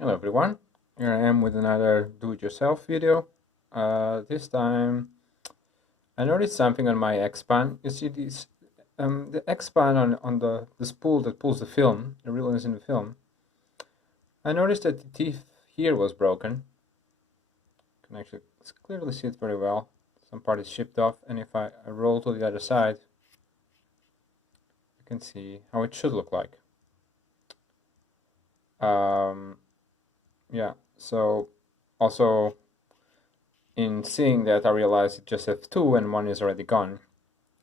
Hello everyone, here I am with another do-it-yourself video. This time I noticed something on my X-Pan. You see the X-Pan on the spool that pulls the film, the reel is in the film. I noticed that the teeth here was broken. You can actually clearly see it very well. Some part is chipped off, and if I roll to the other side, you can see how it should look like. Yeah, so also in seeing that, I realized it just have two and one is already gone.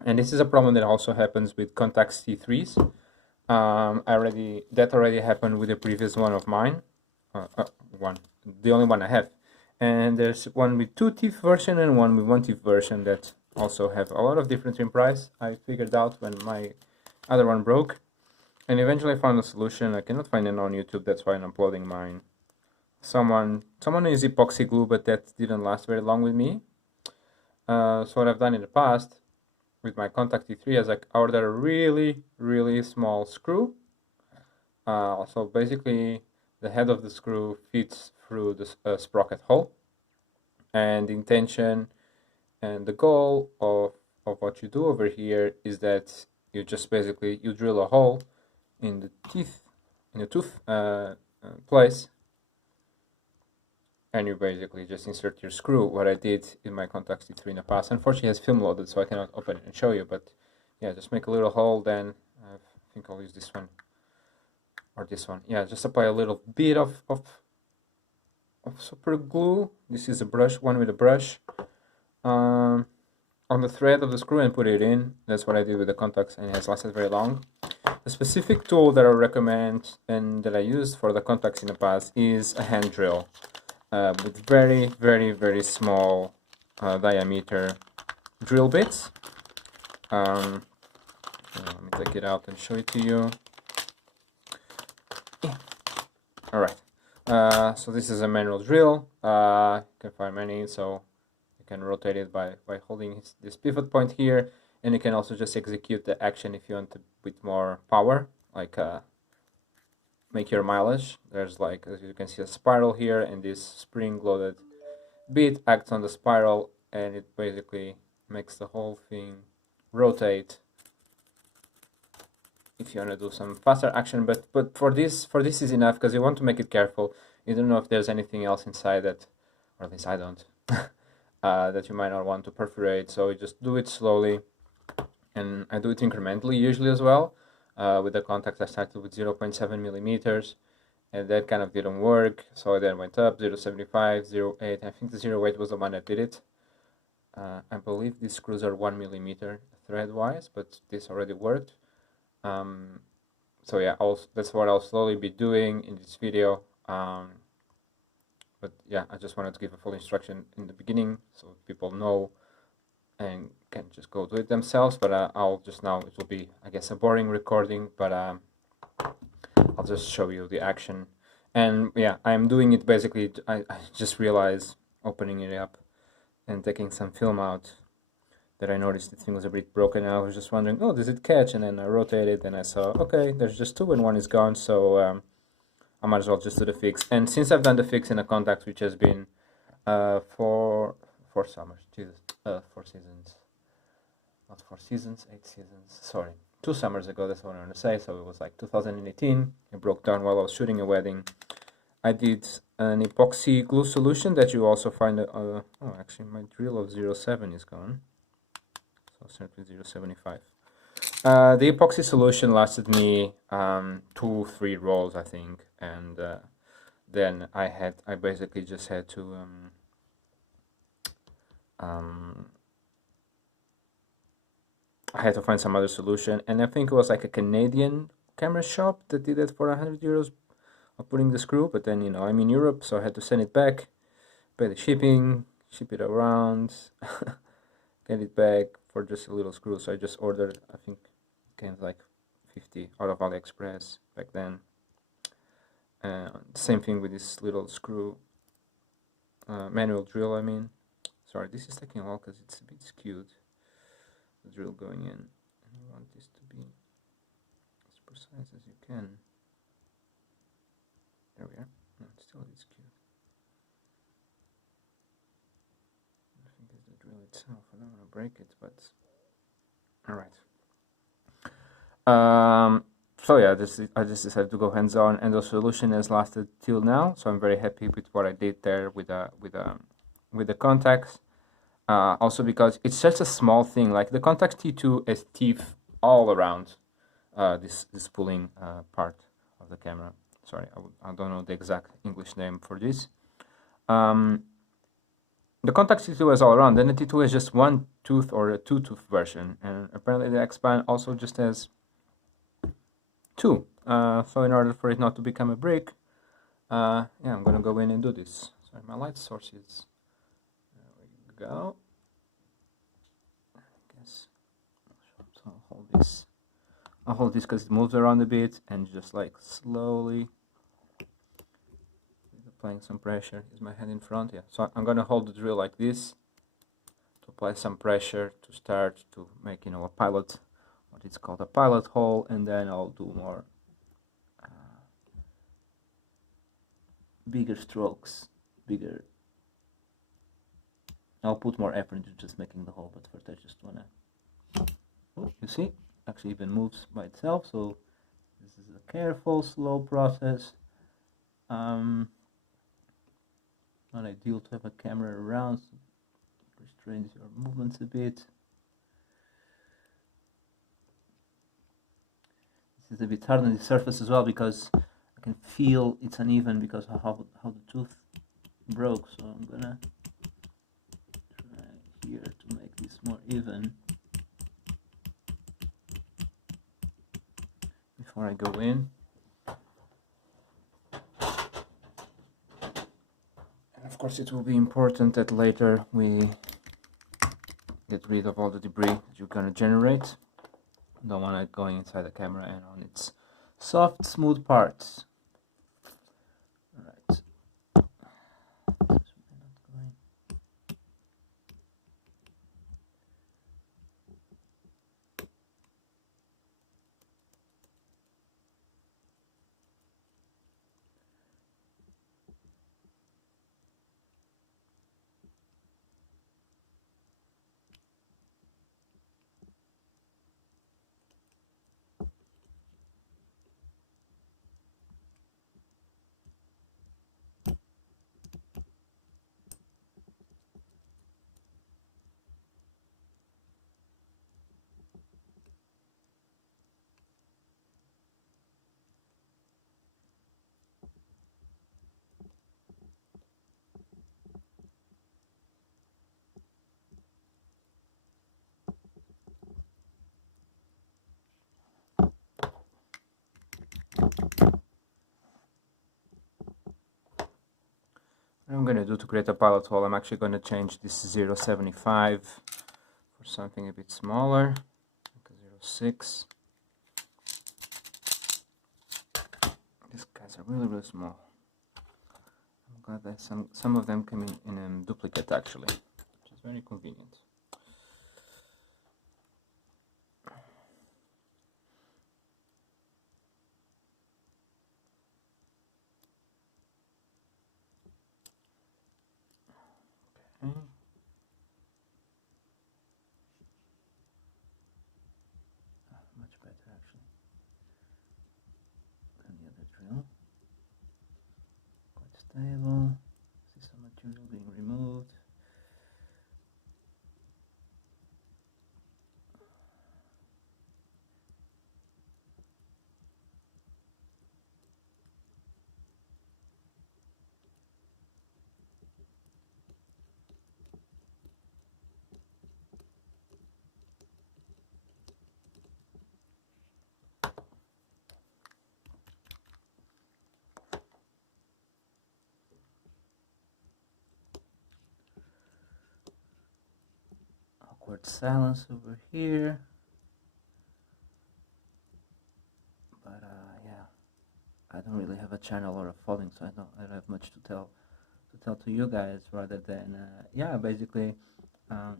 And this is a problem that also happens with Contax T3s. That already happened with the previous one of mine. The only one I have. And there's one with 2 teeth version and one with 1 teeth version that also have a lot of difference in price. I figured out when my other one broke. And eventually I found a solution. I cannot find it on YouTube, that's why I'm uploading mine. Someone used epoxy glue, but that didn't last very long with me. So what I've done in the past with my Contact T3 is I ordered a really small screw. So basically the head of the screw fits through the sprocket hole, and the intention and the goal of what you do over here is that you just basically you drill a hole in the tooth place, and you basically just insert your screw. What I did in my Contax T3 in the past, unfortunately it has film loaded, so I cannot open it and show you, but yeah, just make a little hole, then I think I'll use this one, or this one. Yeah, just apply a little bit of super glue. This is a brush, one with a brush, on the thread of the screw and put it in. That's what I did with the contacts, and it has lasted very long. The specific tool that I recommend and that I used for the contacts in the past is a hand drill. With very small diameter drill bits. Let me take it out and show it to you. Yeah. Alright, so this is a manual drill. You can find many, so you can rotate it by holding this pivot point here, and you can also just execute the action if you want to with more power, like make your mileage. There's, like, as you can see, a spiral here, and this spring-loaded bit acts on the spiral, and it basically makes the whole thing rotate if you want to do some faster action. But for this is enough, because you want to make it careful. You don't know if there's anything else inside that, or at least I don't, that you might not want to perforate, so you just do it slowly. And I do it incrementally usually as well. With the contacts I started with 0.7 millimeters, and that kind of didn't work, so I then went up 0.75, 0.8. I think the 0.8 was the one that did it. I believe these screws are 1 millimeter thread wise, but this already worked. So yeah, that's what I'll slowly be doing in this video. But yeah, I just wanted to give a full instruction in the beginning so people know and can just go do it themselves. But I'll just now, it will be, I guess, a boring recording, but I'll just show you the action. And yeah, I'm doing it basically, I just realized opening it up and taking some film out that I noticed the thing was a bit broken. I was just wondering, oh, does it catch? And then I rotated and I saw, okay, there's just two and one is gone, so I might as well just do the fix. And since I've done the fix in a contact, which has been four summers, Jesus, 4 seasons, not 4 seasons, 8 seasons, sorry, 2 summers ago, that's what I want to say, so it was like 2018, it broke down while I was shooting a wedding. I did an epoxy glue solution that you also find, oh, actually my drill of 0.7 is gone, so I'll start with 0.75. The epoxy solution lasted me 2-3 rolls, I think, and then I basically just had to I had to find some other solution, and I think it was like a Canadian camera shop that did it for 100 euros of putting the screw. But then, you know, I'm in Europe, so I had to send it back, pay the shipping, ship it around, get it back for just a little screw. So I just ordered, I think it came like 50 out of AliExpress back then. Same thing with this little screw, manual drill, I mean. Sorry, this is taking a while because it's a bit skewed, the drill going in, and you want this to be as precise as you can. There we are. Still is cute. I think it's the drill itself. I don't want to break it, but all right. So yeah, I just decided to go hands-on, and the solution has lasted till now. So I'm very happy with what I did there with the contacts. Also because it's just a small thing. Like the Contax T2 has teeth all around this spooling part of the camera. Sorry, I don't know the exact English name for this. The Contax T2 is all around. Then the T2 is just one tooth or a two-tooth version, and apparently the X-Band also just has two. So in order for it not to become a brick, yeah, I'm gonna go in and do this. Sorry, my light source is. There we go. I guess. So I'll hold this. I'll hold this because it moves around a bit, and just like slowly applying some pressure. Is my hand in front? Yeah. So I'm gonna hold the drill like this to apply some pressure to start to make, you know, a pilot, what it's called a pilot hole, and then I'll do more bigger strokes, bigger. I'll put more effort into just making the hole, but first I just wanna. Oh, you see, actually even moves by itself. So this is a careful, slow process. Not ideal to have a camera around, so restrains your movements a bit. This is a bit hard on the surface as well because I can feel it's uneven because of how the tooth broke. So I'm gonna try here to make this more even before I go in. And of course it will be important that later we get rid of all the debris that you're gonna generate. Don't want it going inside the camera and on its soft, smooth parts. Alright. What I'm going to do to create a pilot hole, I'm actually going to change this 0.75 for something a bit smaller, like a 0.6. These guys are really small. I'm glad that some of them come in duplicate actually, which is very convenient. Okay. Much better actually than the other drill. Quite stable. See some material being removed. Awkward silence over here, but yeah, I don't really have a channel or a following, so I don't have much to tell to you guys, rather than yeah, basically,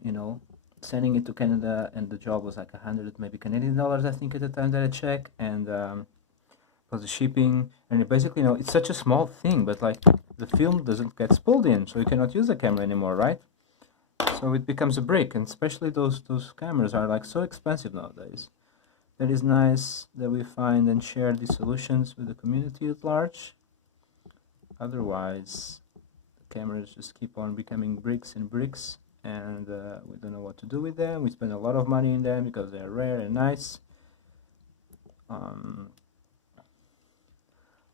you know, sending it to Canada, and the job was like 100 maybe Canadian dollars, I think, at the time that I checked, and plus the shipping, and it basically, you know, it's such a small thing, but like the film doesn't get spooled in, so you cannot use the camera anymore, right? So it becomes a brick, and especially those cameras are like so expensive nowadays. That is nice that we find and share these solutions with the community at large. Otherwise, the cameras just keep on becoming bricks and bricks, and we don't know what to do with them. We spend a lot of money in them because they're rare and nice.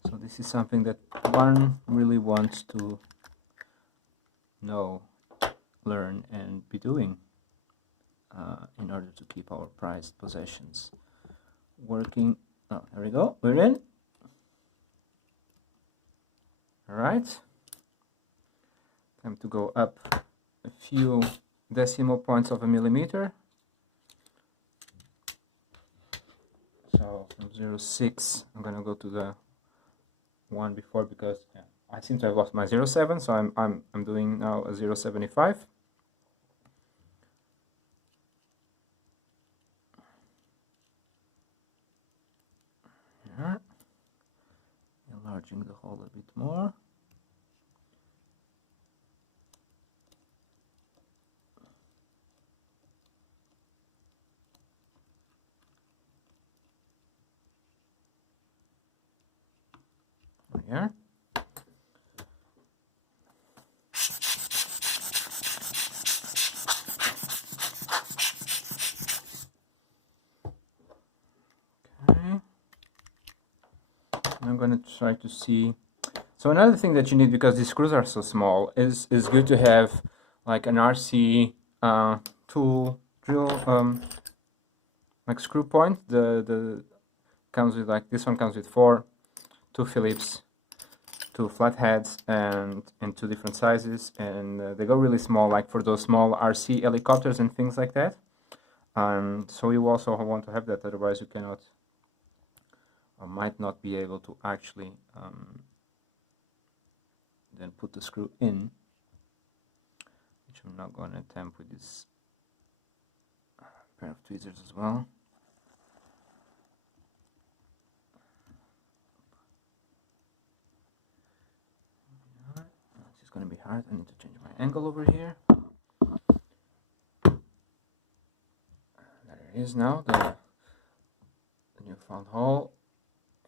So this is something that one really wants to know, learn, and be doing in order to keep our prized possessions working. Oh, there we go. We're in. All right. Time to go up a few decimal points of a millimeter. So from 0.6, I'm gonna go to the one before because I seem to have lost my 0.7, so I'm doing now a 0.75. Here. Enlarging the hole a bit more. Here. Okay. I'm going to try to see. So another thing that you need, because these screws are so small, is good to have like an RC tool drill, like screw point. The comes with like this one comes with 2 Phillips, 2 flatheads, and in 2 different sizes, and they go really small, like for those small RC helicopters and things like that. So you also want to have that, otherwise you cannot or might not be able to actually then put the screw in, which I'm not going to attempt with this pair of tweezers as well. This is going to be hard. I need to change my angle over here. There it is now, the newfound hole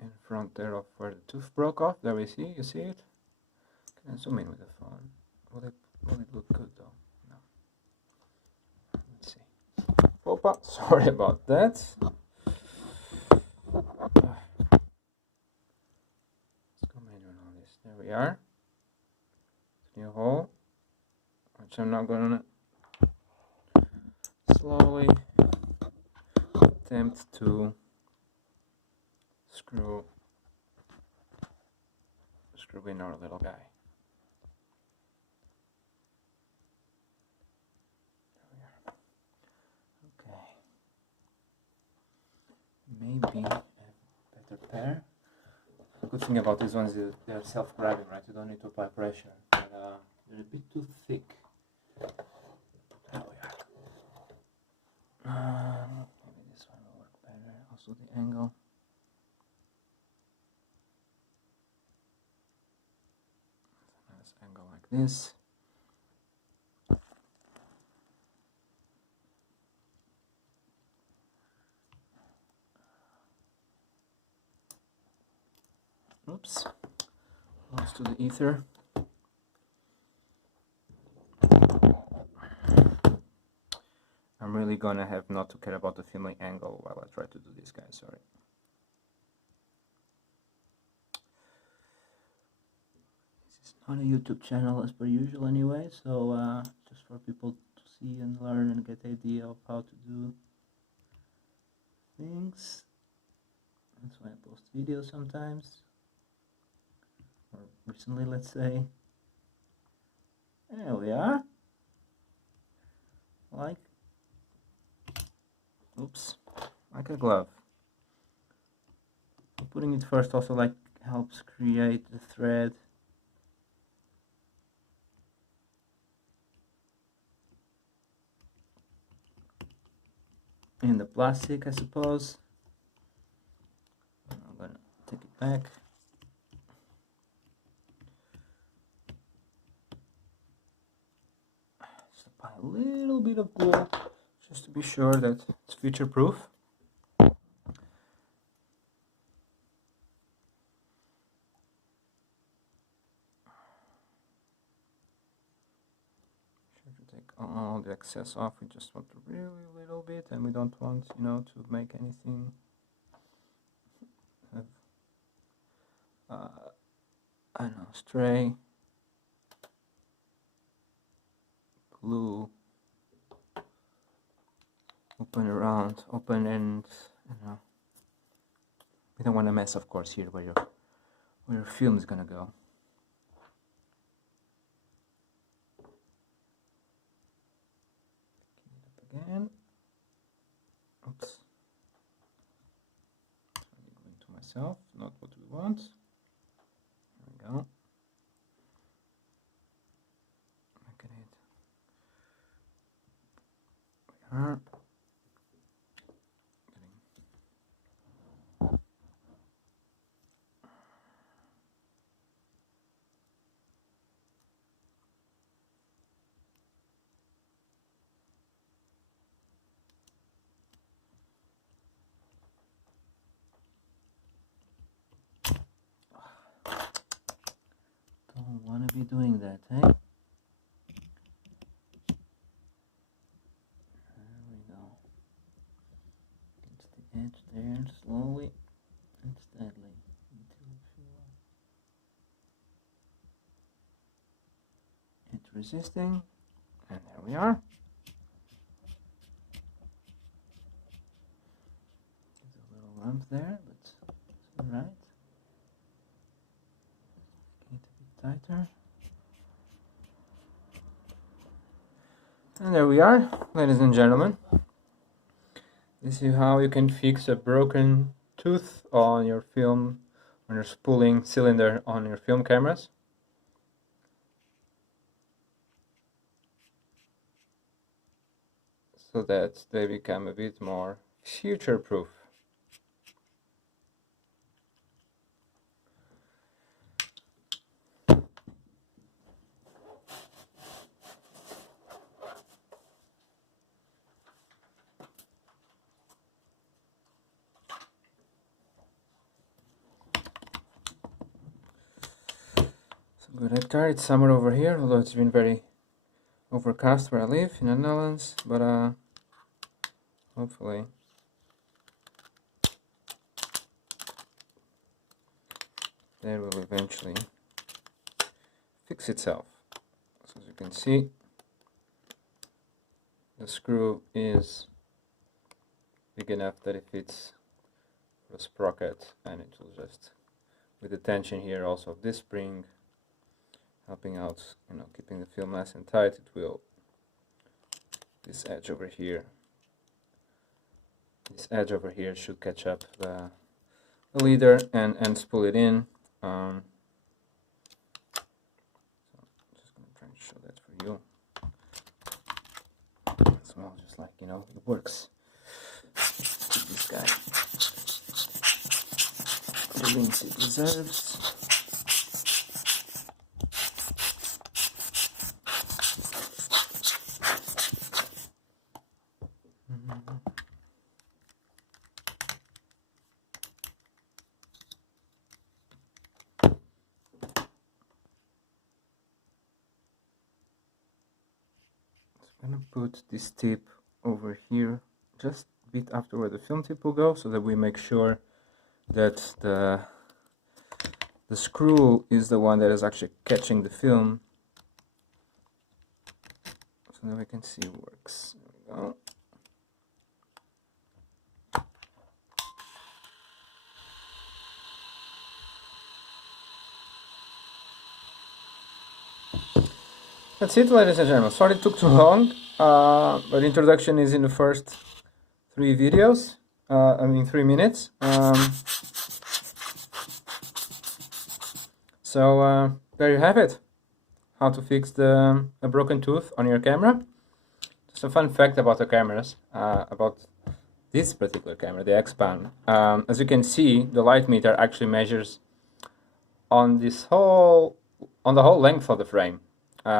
in front there of where the tooth broke off. There we see, you see it? Can I zoom in with the phone? Will it look good though? No. Let's see. Opa, sorry about that. Let's go manual on this. There we are. New hole, which I'm now gonna slowly attempt to screw in our little guy. Okay. Maybe a better pair. The good thing about these ones is they're self-grabbing, right? You don't need to apply pressure. But, they're a bit too thick. There we are. Maybe this one will work better. Also the angle. Nice angle like this. Oops, close to the ether. I'm really gonna have not to care about the filming angle while I try to do this, guys, sorry. This is not a YouTube channel as per usual anyway, so just for people to see and learn and get the idea of how to do things. That's why I post videos sometimes. Or recently, let's say. There we are. Like a glove. Putting it first also like helps create the thread. In the plastic, I suppose. I'm gonna take a back. Just apply a little bit of glue just to be sure that it's future proof. Take all the excess off. We just want a really little bit, and we don't want, you know, to make anything have, I don't know, stray glue open around, open, and you know, we don't want a mess, of course, here where your film is gonna go. Again. Oops. I'm going to myself, not what we want. There we go. Making it. We are. Don't want to be doing that, eh? There we go. Get to the edge there, slowly and steadily until you feel it resisting. And there we are. There's a little lump there, but it's alright. Tighter. And there we are, ladies and gentlemen. This is how you can fix a broken tooth on your film, on your spooling cylinder on your film cameras. So that they become a bit more future-proof. Good hectare, it's summer over here, although it's been very overcast where I live in the Netherlands, but hopefully that will eventually fix itself. So as you can see, the screw is big enough that it fits the sprocket, and it will just, with the tension here also of this spring helping out, you know, keeping the film nice and tight, it will, this edge over here should catch up the leader and spool it in. So just gonna try and show that for you as well, just like, you know, it works. This guy, the links it deserves. I'm gonna put this tip over here just a bit after where the film tip will go, so that we make sure that the screw is the one that is actually catching the film, so that we can see it works. There we go. That's it, ladies and gentlemen. Sorry it took too long, but introduction is in the first 3 videos, 3 minutes. So there you have it, how to fix a broken tooth on your camera. Just a fun fact about the cameras, about this particular camera, the X-Pan, as you can see, the light meter actually measures on the whole length of the frame,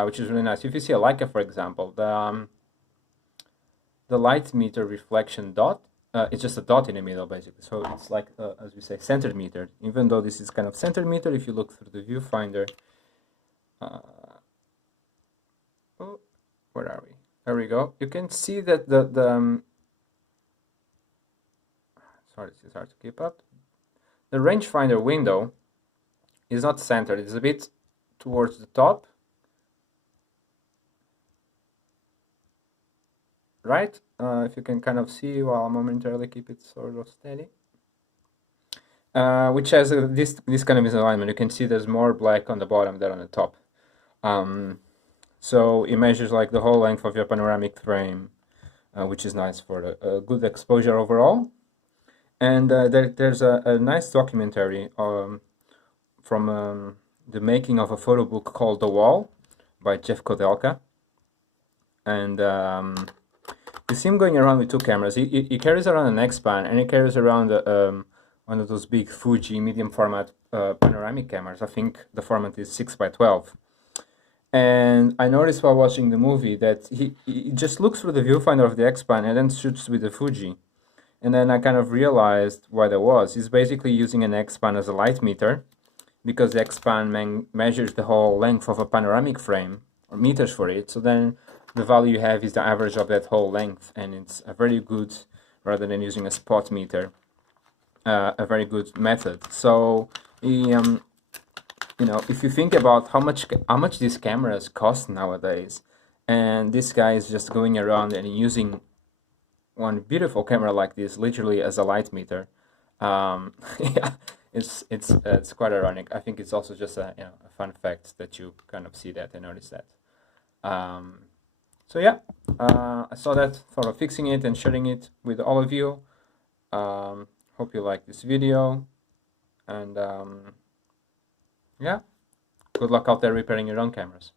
which is really nice. If you see a Leica, for example, the light meter reflection dot, it's just a dot in the middle, basically. So it's like, as we say, center meter. Even though this is kind of center meter, if you look through the viewfinder, oh, where are we? There we go. You can see that sorry, it's hard to keep up. The rangefinder window is not centered. It's a bit towards the top, right? If you can kind of see, while I momentarily keep it sort of steady. Which has this kind of misalignment. You can see there's more black on the bottom than on the top. So it measures like the whole length of your panoramic frame, which is nice for a good exposure overall. And there's a nice documentary from the making of a photo book called The Wall by Jeff Koudelka. And you see him going around with two cameras. He carries around an X-Pan, and he carries around one of those big Fuji medium format panoramic cameras. I think the format is 6x12. And I noticed while watching the movie that he just looks through the viewfinder of the X-Pan and then shoots with the Fuji. And then I kind of realized why that was. He's basically using an X-Pan as a light meter, because the X-Pan measures the whole length of a panoramic frame, or meters for it. So then the value you have is the average of that whole length, and it's a very good, rather than using a spot meter, a very good method. So you know, if you think about how much these cameras cost nowadays, and this guy is just going around and using one beautiful camera like this literally as a light meter, yeah, it's quite ironic. I think it's also just a fun fact that you kind of see that and notice that. So yeah, I saw that, thought of fixing it and sharing it with all of you. Hope you like this video, and yeah, good luck out there repairing your own cameras.